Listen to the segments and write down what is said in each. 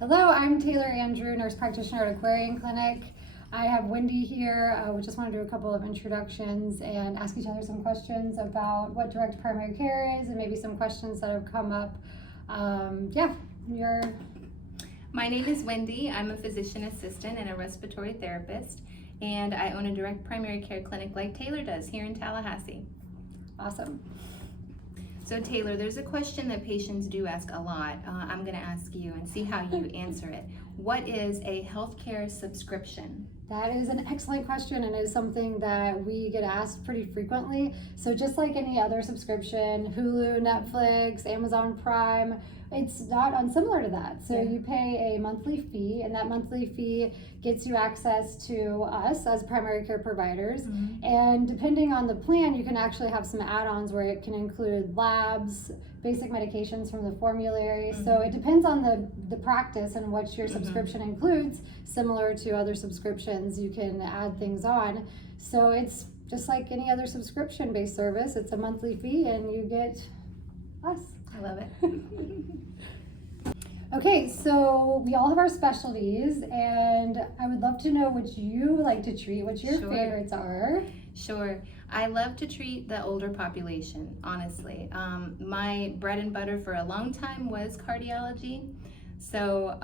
Hello, I'm Taylor Andrew, nurse practitioner at Aquarian Clinic. I have Wendy here. We just want to do a couple of introductions and ask each other some questions about what direct primary care is and maybe some questions that have come up. My name is Wendy. I'm a physician assistant and a respiratory therapist, and I own a direct primary care clinic like Taylor does here in Tallahassee. Awesome. So Taylor, there's a question that patients do ask a lot. I'm going to ask you and see how you answer it. What is a healthcare subscription? That is an excellent question and is something that we get asked pretty frequently. So just like any other subscription, Hulu, Netflix, Amazon Prime, it's not unsimilar to that. So you pay a monthly fee, and that monthly fee gets you access to us as primary care providers. And depending on the plan, you can actually have some add-ons where it can include labs, basic medications from the formulary. So it depends on the practice and what your subscription includes. Similar to other subscriptions, you can add things on. So it's just like any other subscription-based service. It's a monthly fee and you get us. I love it. Okay, so we all have our specialties, and I would love to know what you like to treat, what your favorites are. Sure. I love to treat the older population, honestly. My bread and butter for a long time was cardiology, so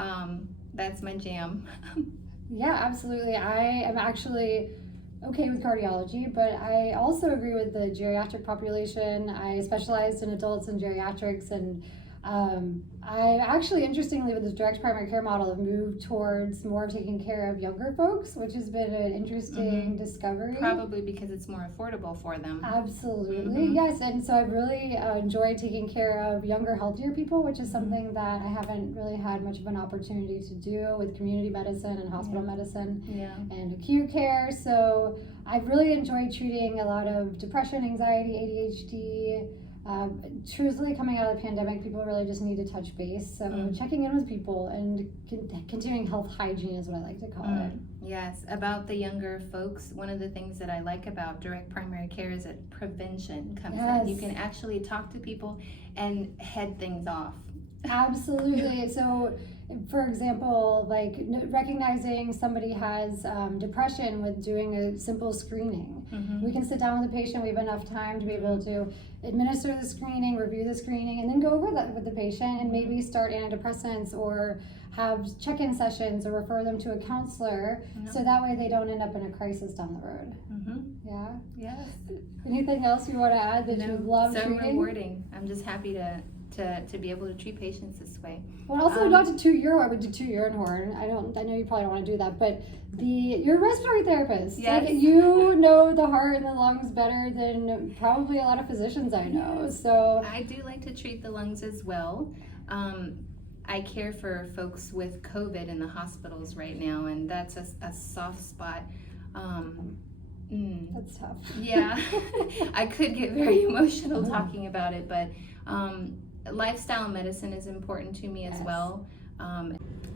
that's my jam. Yeah, absolutely. I am actually okay with cardiology, but I also agree with the geriatric population. I specialized in adults and geriatrics, and I actually, interestingly, with this direct primary care model, have moved towards more taking care of younger folks, which has been an interesting discovery. Probably because it's more affordable for them. Absolutely, yes. And so I've really enjoyed taking care of younger, healthier people, which is something that I haven't really had much of an opportunity to do with community medicine and hospital medicine and acute care. So I've really enjoyed treating a lot of depression, anxiety, ADHD. Truthfully, coming out of the pandemic, people really just need to touch base. So checking in with people and continuing health hygiene is what I like to call it. Yes, about the younger folks, one of the things that I like about direct primary care is that prevention comes in. You can actually talk to people and head things off. Absolutely. So, for example, like recognizing somebody has depression with doing a simple screening. We can sit down with the patient. We have enough time to be able to administer the screening, review the screening, and then go over that with the patient and maybe start antidepressants or have check-in sessions or refer them to a counselor so that way they don't end up in a crisis down the road. Yeah? Yes. Anything else you want to add that you love treating? So rewarding. I'm just happy to be able to treat patients this way. Well, also not to toot your horn, but to toot your own horn. I know you probably don't want to do that, but you're a respiratory therapist. Yes. Like, you know the heart and the lungs better than probably a lot of physicians I know. So I do like to treat the lungs as well. I care for folks with COVID in the hospitals right now, and that's a soft spot. That's tough. Yeah, I could get very emotional talking about it, but lifestyle medicine is important to me as well.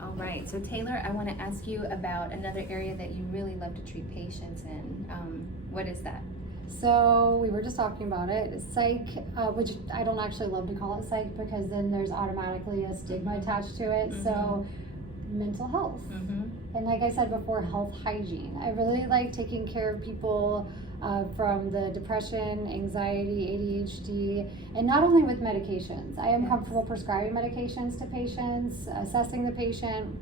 All right, so Taylor, I want to ask you about another area that you really love to treat patients in. What is that? So we were just talking about it. Psych, which I don't actually love to call it psych because then there's automatically a stigma attached to it. So mental health. And like I said before, health hygiene. I really like taking care of people from the depression, anxiety, ADHD, and not only with medications. I am comfortable prescribing medications to patients, assessing the patient,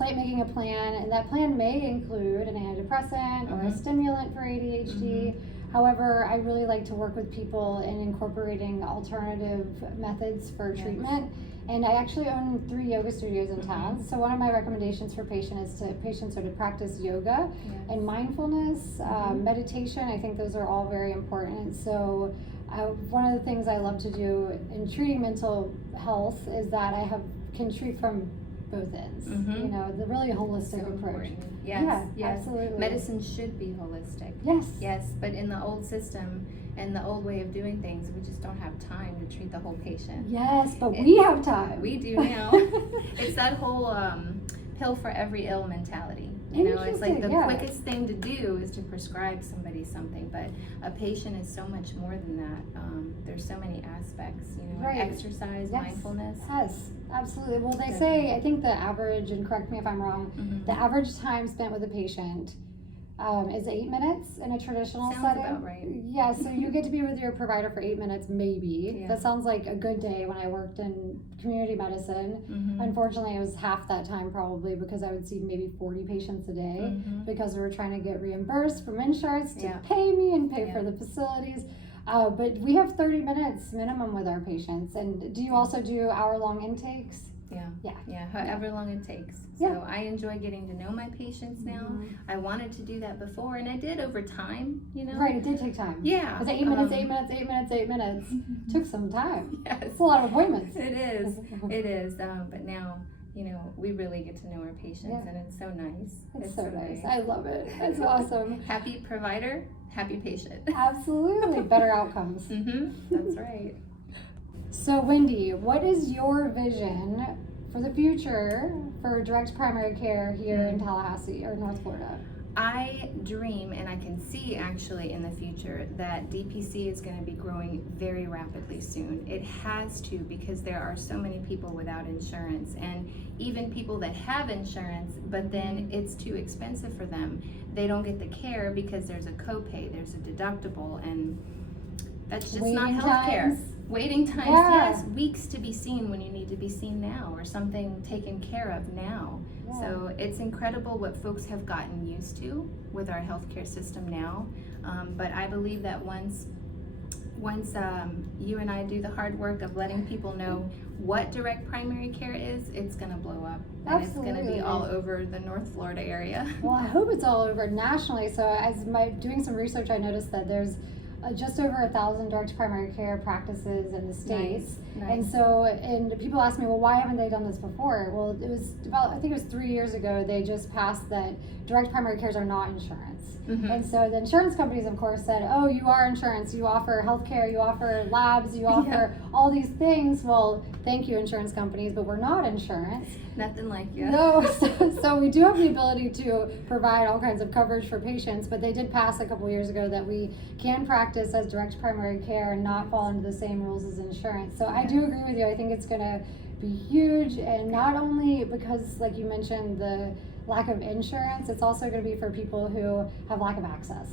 making a plan, and that plan may include an antidepressant or a stimulant for ADHD. However, I really like to work with people in incorporating alternative methods for treatment. And I actually own 3 yoga studios in town. So one of my recommendations for patients are to practice yoga and mindfulness, meditation. I think those are all very important. So one of the things I love to do in treating mental health is that I can treat from both ends. You know, the really holistic approach. Yes, absolutely. Medicine should be holistic. Yes, but in the old system and the old way of doing things, we just don't have time to treat the whole patient. Yes, but we have time. We do now. It's that whole pill for every ill mentality. You know, it's like the quickest thing to do is to prescribe somebody something, but a patient is so much more than that. There's so many aspects, you know, exercise, mindfulness. Absolutely. Well, they Good. say, I think the average, and correct me if I'm wrong, Mhm. the average time spent with a patient is 8 minutes in a traditional Sounds setting. about right. Yeah, so you get to be with your provider for 8 minutes, maybe. Yeah. That sounds like a good day when I worked in community medicine. Mhm. Unfortunately, it was half that time probably because I would see maybe 40 patients a day Mhm. because we were trying to get reimbursed from insurance to Yeah. pay me and pay Yeah. for the facilities. But we have 30 minutes minimum with our patients. And do you also do hour-long intakes? Yeah, however long it takes. Yeah. So I enjoy getting to know my patients now. Mhm. I wanted to do that before, and I did over time, you know? Right, it did take time. Yeah. It was 8 minutes, 8 minutes, 8 minutes, 8 minutes. Took some time. Yes. It's a lot of appointments. It is. It is. But now, you know, we really get to know our patients, Yeah. and it's so nice. It's so nice. great. I love it. It's awesome. Happy provider, happy patient. Absolutely. Better outcomes. That's right. So, Wendy, what is your vision for the future for direct primary care here in Tallahassee or North Florida? I dream, and I can see actually in the future, that DPC is going to be growing very rapidly soon. It has to, because there are so many people without insurance, and even people that have insurance, but then it's too expensive for them. They don't get the care because there's a copay, there's a deductible, and that's just not Waiting healthcare. times. Waiting times, Yeah. yes, weeks to be seen when you need to be seen now, or something taken care of now. Yeah. So it's incredible what folks have gotten used to with our healthcare system now. But I believe that once you and I do the hard work of letting people know what direct primary care is, it's going to blow up. And it's going to Absolutely. be all over the North Florida area. Well, I hope it's all over nationally. So, doing some research, I noticed that there's just over 1,000 direct primary care practices in the states. Nice. And so, and people ask me, well, why haven't they done this before? Well, it was about, I think it was 3 years ago, they just passed that direct primary cares are not insurance. And so the insurance companies, of course, said, oh, you are insurance, you offer healthcare, you offer labs, you offer all these things. Well, thank you, insurance companies, but we're not insurance. Nothing like you. No, so we do have the ability to provide all kinds of coverage for patients, but they did pass a couple years ago that we can practice as direct primary care and not fall into the same rules as insurance. So I do agree with you. I think it's going to be huge, and not only because, like you mentioned, the lack of insurance, it's also going to be for people who have lack of access.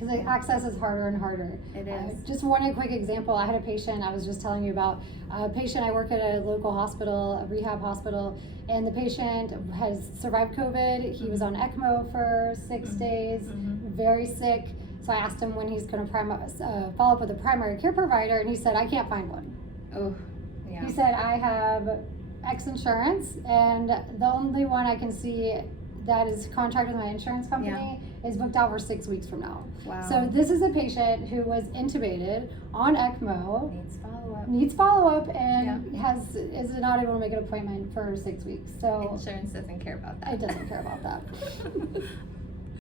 Because access is harder and harder. It is. Just one quick example, I had a patient I was just telling you about. A patient, I work at a local hospital, a rehab hospital, and the patient has survived COVID. He was on ECMO for 6 days, very sick. So I asked him when he's going to follow up with a primary care provider, and he said, I can't find one. Oh, yeah. He said, I have X insurance, and the only one I can see that is contracted with my insurance company is booked out for 6 weeks from now. Wow. So this is a patient who was intubated on ECMO, Needs follow-up. and is not able to make an appointment for 6 weeks. So Insurance doesn't care about that. it doesn't care about that.